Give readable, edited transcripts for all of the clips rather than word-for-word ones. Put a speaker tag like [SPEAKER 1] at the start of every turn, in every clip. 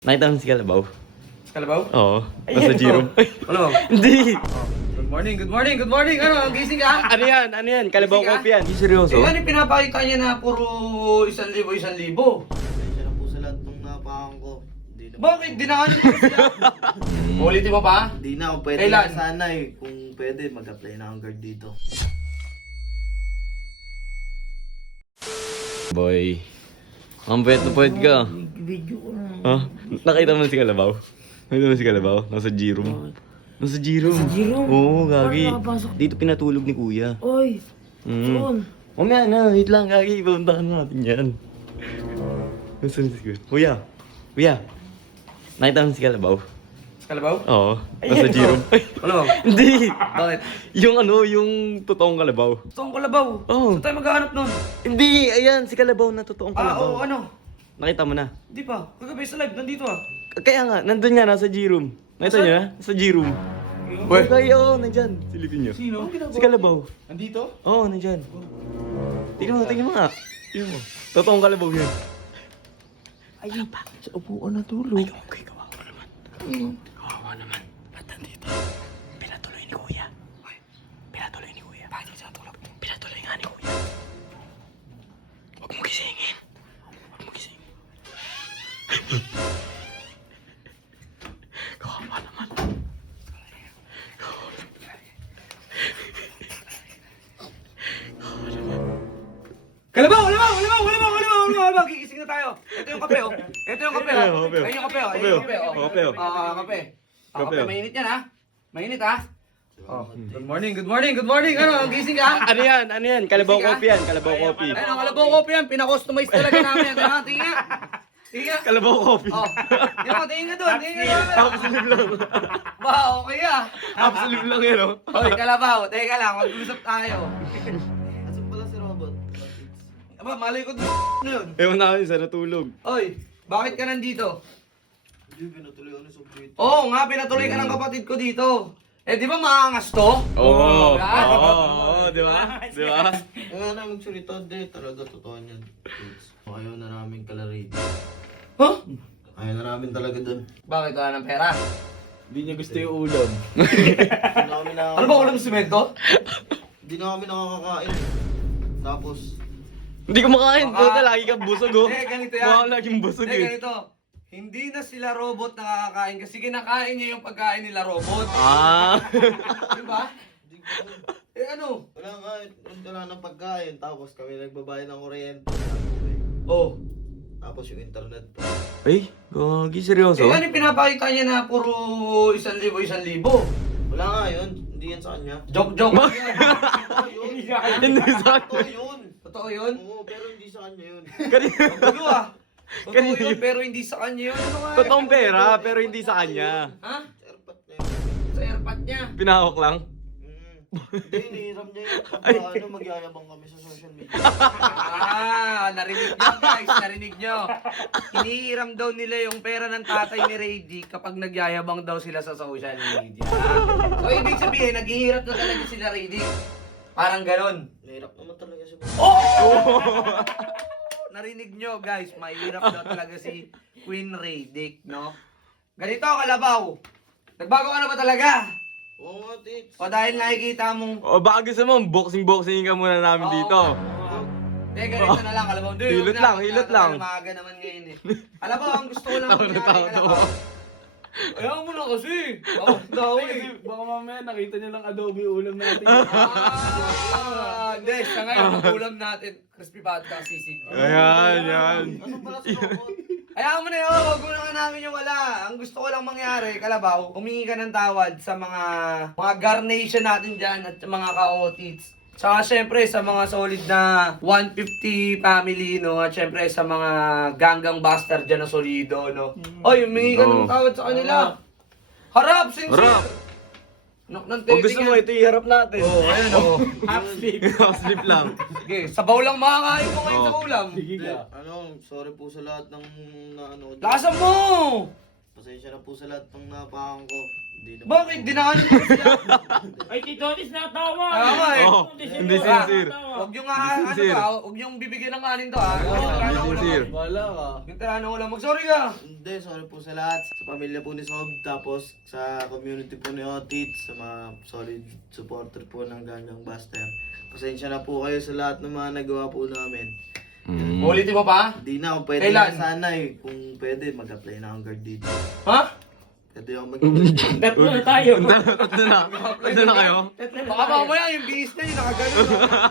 [SPEAKER 1] Nakita mo si Kalabaw?
[SPEAKER 2] Kalabaw?
[SPEAKER 1] Oo. Nasa G-room.
[SPEAKER 2] Kalabaw?
[SPEAKER 1] Hindi!
[SPEAKER 2] Good morning, good morning, good morning! Ano, gising ka?
[SPEAKER 1] Ano yan? Ano yan? Kalabaw
[SPEAKER 2] Gising ka?
[SPEAKER 1] Coffee yan. Hindi seryoso?
[SPEAKER 2] Eh, ano yung pinapakita niya na puro 1,000, 1,000?
[SPEAKER 3] Pasensya na po sa lahat ng napakan ko. Hindi na
[SPEAKER 2] Bakit? Dinaan niyo pa sila? Ulitin mo pa?
[SPEAKER 3] Hindi na ako pwede
[SPEAKER 2] Kailan?
[SPEAKER 3] na sana eh. Kung pwede, mag-apply na akong guard dito.
[SPEAKER 1] Boy. Ang pwede na pwede ka.
[SPEAKER 3] Video ko na.
[SPEAKER 1] Ha? Nakita mo si Kalabaw? Nakita mo si Kalabaw? Nasa G-room. Nasa G-room.
[SPEAKER 4] Nasa G-room?
[SPEAKER 1] Oo, gagi.
[SPEAKER 4] Paano nakapasok?
[SPEAKER 1] Dito pinatulog ni Kuya.
[SPEAKER 4] Oy, saan?
[SPEAKER 1] Mamaya na, wait lang, gagi. Ipuntahan natin yan. Nasaan si Kuya? Kuya! Kuya! Nakita mo si Kalabaw?
[SPEAKER 2] Kalabaw?
[SPEAKER 1] Oo. Nasa G-room.
[SPEAKER 2] Kalabaw?
[SPEAKER 1] Hindi!
[SPEAKER 2] Bakit?
[SPEAKER 1] Yung totoong Kalabaw.
[SPEAKER 2] Totoong Kalabaw?
[SPEAKER 1] Oo.
[SPEAKER 2] Saan tayo maghahanap nun?
[SPEAKER 1] Hindi! Ayan, si Kalabaw na totoong
[SPEAKER 2] Ah,
[SPEAKER 1] Kalabaw.
[SPEAKER 2] oo, ano?
[SPEAKER 1] Nakita mo na.
[SPEAKER 2] Di pa. Kagabi sa live, nandito ah.
[SPEAKER 1] Kaya nga, nandun nga, nasa G-room. Nakita niyo na? Sa G-room.
[SPEAKER 2] Weh?
[SPEAKER 1] Kaya oo, nandyan. Silipin niyo.
[SPEAKER 2] Sino?
[SPEAKER 1] Si Kalabaw.
[SPEAKER 2] Nandito?
[SPEAKER 1] Oo, nandyan. Tingnan mo nga. Tingnan mo. Totoong Kalabaw yan.
[SPEAKER 4] Ayun pa, sa upuan na tulog.
[SPEAKER 1] Okay, kawawa naman. Kawawa naman. Ba't nandito? Pinatuloy ni Kuya. Pinatuloy ni Kuya. Bakit siya tulog? Pinatuloy nga ni Kuya. Huwag mo gisingin. Huwag mo gisingin. Kawawa naman.
[SPEAKER 2] Kalabaw! Kalabaw! Gigising na tayo. Ito yung kape oh. Ito yung kape oh. Ayun yung kape oh. Ayun yung kape oh.
[SPEAKER 1] Kape, oh.
[SPEAKER 2] Kape.
[SPEAKER 1] Kape,
[SPEAKER 2] Kape.
[SPEAKER 1] oh.
[SPEAKER 2] Mainit yan ha. Mainit ha. Oh. Good morning, good morning, good morning. Ano, gising ka?
[SPEAKER 1] Ano yan? Ano yan? Kalabaw
[SPEAKER 2] Gising ka?
[SPEAKER 1] Coffee yan. Kalabaw Coffee.
[SPEAKER 2] Ayun, Kalabaw Coffee yan. Pinakustomize talaga namin. Ito ha, tingin nga. Tingin nga.
[SPEAKER 1] Kalabaw Coffee.
[SPEAKER 2] Oh. Yan o, tingin nga doon. Tingin nga doon.
[SPEAKER 1] Absolute lang.
[SPEAKER 2] Ba, okay ah.
[SPEAKER 1] Absolute lang yun, oh.
[SPEAKER 2] Hoy, Kalabaw. Teka lang, mag-usap tayo.
[SPEAKER 3] Asan pala si Robot?
[SPEAKER 2] Aba, malay ko doon na yun.
[SPEAKER 1] Ewan namin sa natulog.
[SPEAKER 2] Oy, bakit ka nandito?
[SPEAKER 3] Hindi, pinutuloy ako ni Sobrito.
[SPEAKER 2] Oo nga, pinatuloy ka ng kapatid ko dito. Eh, di ba maangas to?
[SPEAKER 1] Oo.
[SPEAKER 2] Yan.
[SPEAKER 1] Oo, di ba? Di ba?
[SPEAKER 3] Kaya na magsalita, di. Talaga, totoo niyan. Ayaw na namin kalarito.
[SPEAKER 2] Huh?
[SPEAKER 3] Ayaw na namin talaga dun.
[SPEAKER 2] Bakit wala ng pera?
[SPEAKER 5] Hindi niya gusto yung ulam.
[SPEAKER 3] Hindi na kami
[SPEAKER 2] Ano ba ulam semento?
[SPEAKER 3] Hindi na kami nakakakain. Tapos,
[SPEAKER 1] Hindi kumakain.
[SPEAKER 2] Baka-
[SPEAKER 1] Puta, lagi kang busog, oh.
[SPEAKER 2] Eh, ganito yan.
[SPEAKER 1] Mukha laging busog,
[SPEAKER 2] Eh,
[SPEAKER 1] eh.
[SPEAKER 2] ganito. Hindi na sila robot nakakakain kasi kinakain niya yung pagkain nila robot.
[SPEAKER 1] Ah.
[SPEAKER 2] Di ba? Eh ano?
[SPEAKER 3] wala nga, wala ng pagkain. Tapos kami nagbabayad ng kuryente.
[SPEAKER 2] Oh.
[SPEAKER 3] Tapos yung internet pa.
[SPEAKER 1] Ay, gagi, seryoso?
[SPEAKER 2] Eh ano yung pinapakita niya na puro 1,000, 1,000?
[SPEAKER 3] Wala nga yun. Hindi yan sa kanya.
[SPEAKER 2] Joke.
[SPEAKER 3] Totoo yun.
[SPEAKER 1] Hindi sa
[SPEAKER 3] Totoo yun.
[SPEAKER 2] Totoo yun?
[SPEAKER 3] Oo, pero hindi sa kanya yun.
[SPEAKER 1] Kanina.
[SPEAKER 2] Gulo ah. Totoo yun pero hindi sa kanya yun. Ano nga?
[SPEAKER 1] Totoong pera, pero hindi sa kanya.
[SPEAKER 2] Ha?
[SPEAKER 3] Airpot na yun.
[SPEAKER 2] Sa airpot niya.
[SPEAKER 1] Pinahawak lang.
[SPEAKER 3] Hindi, hinihiram niya yun. Paano magyayabang kami sa social media.
[SPEAKER 2] Narinig nyo guys, narinig nyo. Hinihiram daw nila yung pera ng tatay ni Ray D kapag nagyayabang daw sila sa social media. So ibig sabihin, naghihirap na talaga sila Ray D. Parang ganon.
[SPEAKER 3] Nahirap naman talaga siya.
[SPEAKER 2] Narinig nyo guys, mahirap daw talaga si Queen Ray Dick, no? Ganito, Kalabaw. Nagbago ka na ba talaga?
[SPEAKER 3] Oo nga, tits.
[SPEAKER 2] O dahil nakikita mong...
[SPEAKER 1] O baka gusto mo, boxing ka muna namin dito.
[SPEAKER 2] Ganito na lang, Kalabaw. Dude,
[SPEAKER 1] Hilot lang, hilot lang.
[SPEAKER 2] Maaga naman ngayon eh. Kalabaw, ang gusto ko lang
[SPEAKER 1] Tao na
[SPEAKER 2] mangyari,
[SPEAKER 1] tao
[SPEAKER 2] Kalabaw. Ayaw mo na kasi. Ako, daw
[SPEAKER 5] Kasi
[SPEAKER 2] eh.
[SPEAKER 5] baka mamaya nakita niyo lang adobe ulam natin.
[SPEAKER 2] Hindi, sa ngayon, ang ulam natin, crispy podcast sisig.
[SPEAKER 1] Ayan.
[SPEAKER 3] Asan pala si Robot?
[SPEAKER 2] Ayaw mo na yun, huwag mo na nga namin yung wala. Ang gusto ko lang mangyari, Kalabaw, humingi ka ng tawad sa mga garnation natin dyan at mga ka-otits. Saka syempre sa mga solid na 150 family, no? At syempre sa mga ganggang bastard dyan na solido, no? Oy, humingi ka ng tawad sa kanila. Harap, sincere!
[SPEAKER 1] Harap.
[SPEAKER 2] Nok ng
[SPEAKER 1] Kung gusto mo, ito iharap natin.
[SPEAKER 2] Oo, ayun o.
[SPEAKER 5] Half sleep.
[SPEAKER 1] Slip lang.
[SPEAKER 2] Sige, sabaw lang makakain ko ngayon sa ulam.
[SPEAKER 5] Sige
[SPEAKER 3] Hindi,
[SPEAKER 5] ka.
[SPEAKER 3] sorry po sa lahat ng naanood.
[SPEAKER 2] Lakasan mo!
[SPEAKER 3] Pasensya na po sa lahat ng napakan ko. Hindi na.
[SPEAKER 2] Bakit? Dinaanin ko sila.
[SPEAKER 5] Ay, Tito Otis natawa!
[SPEAKER 2] Tama eh.
[SPEAKER 1] Oo, hindi sincere.
[SPEAKER 2] Huwag yung ano
[SPEAKER 1] Sincere.
[SPEAKER 2] ba, huwag yung bibigyan ng kanin to ha.
[SPEAKER 1] sincere.
[SPEAKER 5] Wala ka.
[SPEAKER 2] Yung tira ulam, mag-sorry ka.
[SPEAKER 3] Hindi, sorry po sa lahat. Sa pamilya po ni Sob, tapos sa community po ni Otit, sa mga solid supporter po ng Ganggang Buster. Pasensya na po kayo sa lahat ng mga nagawa po namin.
[SPEAKER 2] Ulitin mo pa?
[SPEAKER 3] Hindi na ako pwede
[SPEAKER 2] Kailan?
[SPEAKER 3] na sana eh. Kung pwede, mag-apply na akong guard dito.
[SPEAKER 2] Ha?
[SPEAKER 3] Pwede ako mag-apply.
[SPEAKER 5] Tatlo na tayo.
[SPEAKER 1] Tatlo na kayo?
[SPEAKER 2] Baka mamaya yung bihis na yun, nakaganon.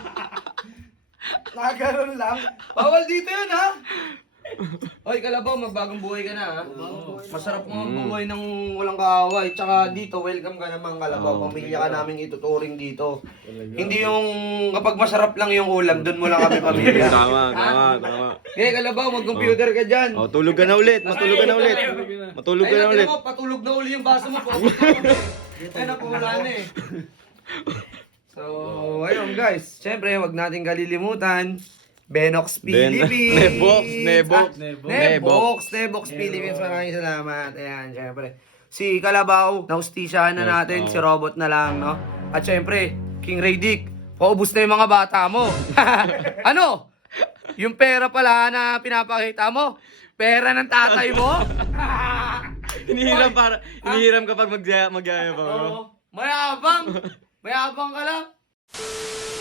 [SPEAKER 2] Nakaganon lang. Bawal dito yun ha. Hoy, Kalabaw, magbagong buhay ka na ha. Masarap mo ang buhay ng walang kaaway. Tsaka dito, welcome ka naman Kalabaw. Pamilya ka namin ituturing dito. Hindi yung kapag masarap lang yung ulam, doon mo lang kami pamilya.
[SPEAKER 1] Tama.
[SPEAKER 2] Okay, Kalabaw, mag-computer ka dyan.
[SPEAKER 1] Oh, tulog ka na ulit. Matulog ka na ulit. Matulog ka na ulit.
[SPEAKER 2] Mo, patulog na uli yung baso mo. Ay, napawala na eh. So, ayun guys. Siyempre, wag natin kalilimutan. Benox Philippines. Nebox Philippines. Maraming salamat. Ayan, siyempre. Si Kalabaw, naustisyahan na natin. Si Robot na lang, no? At siyempre, King Raydick, paubos na yung mga bata mo. Ano? Yung pera pala na pinapakita mo? Pera ng tatay mo?
[SPEAKER 1] Hinihiram kapag magyaya pa.
[SPEAKER 2] Oo. Mayabang. Mayabang ka lang.